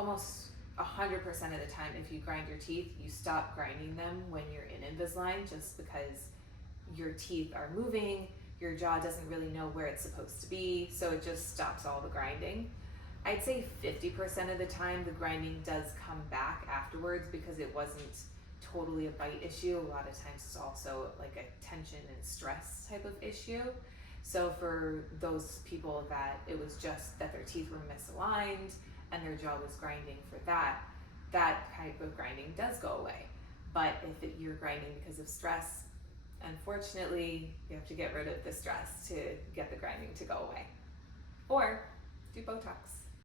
almost 100% of the time, if you grind your teeth, you stop grinding them when you're in Invisalign, just because your teeth are moving, your jaw doesn't really know where it's supposed to be, so it just stops all the grinding. I'd say 50% of the time the grinding does come back afterwards because it wasn't totally a bite issue. A lot of times it's also like a tension and stress type of issue. So for those people that it was just that their teeth were misaligned and their jaw was grinding for that type of grinding does go away. But if you're grinding because of stress, unfortunately, you have to get rid of the stress to get the grinding to go away. Or do Botox.